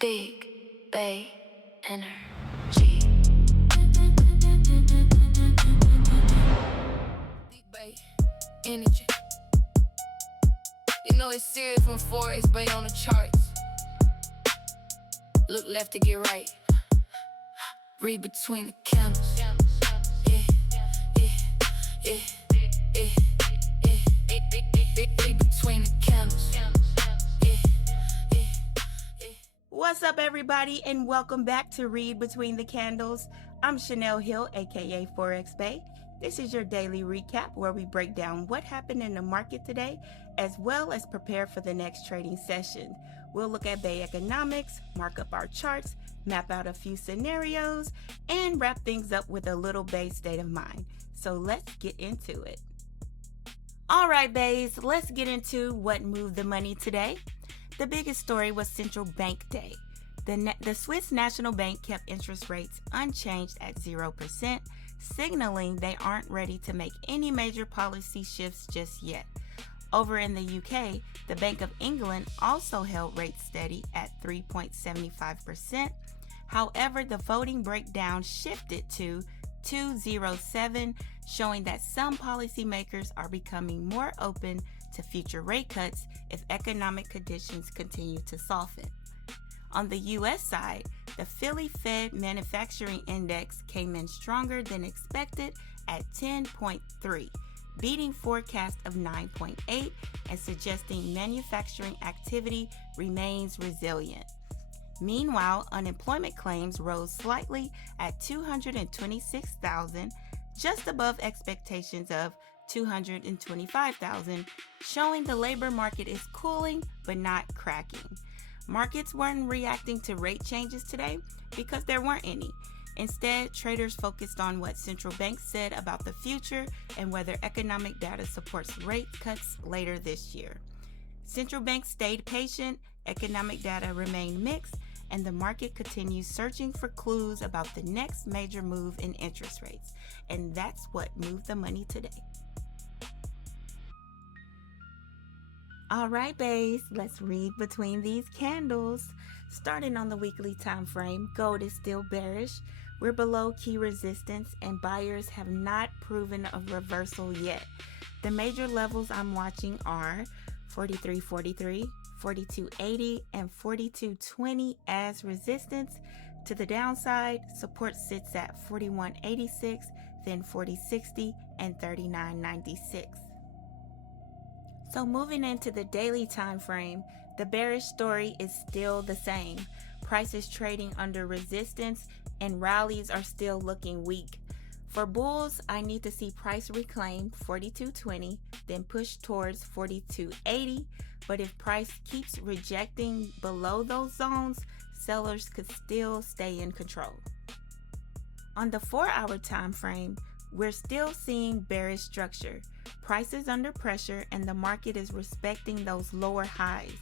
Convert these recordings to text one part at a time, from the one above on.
Big Bay Energy. Big Bay Energy. You know it's serious when Forex Bay on the charts. Look left to get right. Read between the candles. Yeah, yeah, yeah, yeah, yeah. Read between the candles. What's up, everybody, and welcome back to Read Between the Candles. I'm Chanel Hill, aka Forex Bay. This is your daily recap where we break down what happened in the market today, as well as prepare for the next trading session. We'll look at Bay economics, mark up our charts, map out a few scenarios, and wrap things up with a little Bay state of mind. So let's get into it. All right, Bays, let's get into what moved the money today. The biggest story was central bank day. The Swiss National Bank kept interest rates unchanged at 0%, signaling they aren't ready to make any major policy shifts just yet. Over in the UK, the Bank of England also held rates steady at 3.75%. However, the voting breakdown shifted to 207, showing that some policymakers are becoming more open to future rate cuts if economic conditions continue to soften. On the U.S. side, the Philly Fed Manufacturing Index came in stronger than expected at 10.3, beating forecast of 9.8 and suggesting manufacturing activity remains resilient. Meanwhile, unemployment claims rose slightly at 226,000, just above expectations of 225,000, showing the labor market is cooling but not cracking. Markets weren't reacting to rate changes today because there weren't any. Instead, traders focused on what central banks said about the future and whether economic data supports rate cuts later this year. Central banks stayed patient, economic data remained mixed, and the market continues searching for clues about the next major move in interest rates. And that's what moved the money today. All right, Bays, let's read between these candles. Starting on the weekly time frame, gold is still bearish. We're below key resistance and buyers have not proven a reversal yet. The major levels I'm watching are 43.43, 42.80, and 42.20 as resistance. To the downside, support sits at 41.86, then 40.60 and 39.96. So moving into the daily time frame, the bearish story is still the same. Prices trading under resistance and rallies are still looking weak. For bulls, I need to see price reclaim 42.20, then push towards 42.80. But if price keeps rejecting below those zones, sellers could still stay in control. On the 4-hour time frame, we're still seeing bearish structure. Price is under pressure and the market is respecting those lower highs.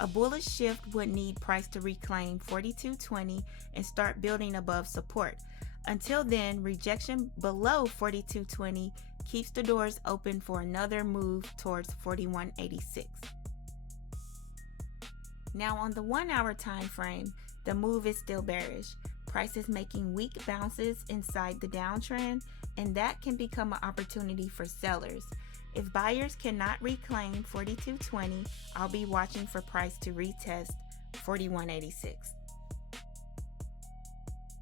A bullish shift would need price to reclaim 42.20 and start building above support. Until then, rejection below 42.20 keeps the doors open for another move towards 41.86. Now on the 1-hour time frame, the move is still bearish. Price is making weak bounces inside the downtrend, and that can become an opportunity for sellers. If buyers cannot reclaim 42.20, I'll be watching for price to retest 41.86.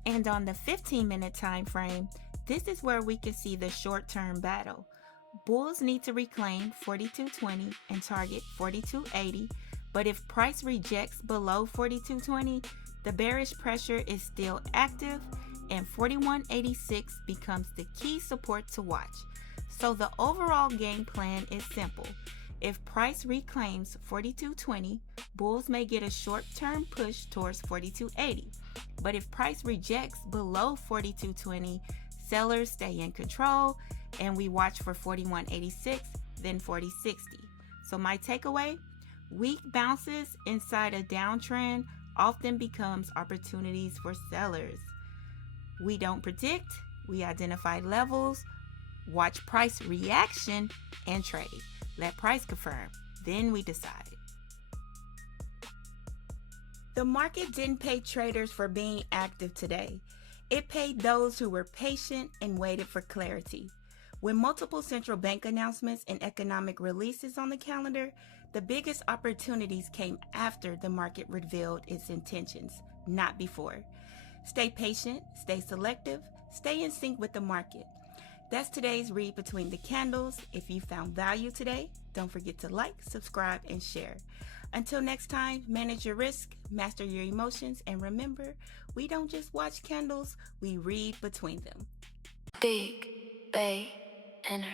And on the 15-minute time frame, this is where we can see the short-term battle. Bulls need to reclaim 42.20 and target 42.80, but if price rejects below 42.20, the bearish pressure is still active and 41.86 becomes the key support to watch. So the overall game plan is simple. If price reclaims 42.20, bulls may get a short-term push towards 42.80. But if price rejects below 42.20, sellers stay in control and we watch for 41.86, then 40.60. So my takeaway, weak bounces inside a downtrend often becomes opportunities for sellers. We don't predict, we identify levels, watch price reaction, and trade. Let price confirm, then we decide. The market didn't pay traders for being active today. It paid those who were patient and waited for clarity. With multiple central bank announcements and economic releases on the calendar, the biggest opportunities came after the market revealed its intentions, not before. Stay patient, stay selective, stay in sync with the market. That's today's Read Between the Candles. If you found value today, don't forget to like, subscribe, and share. Until next time, manage your risk, master your emotions, and remember, we don't just watch candles, we read between them. Big Bay Inner.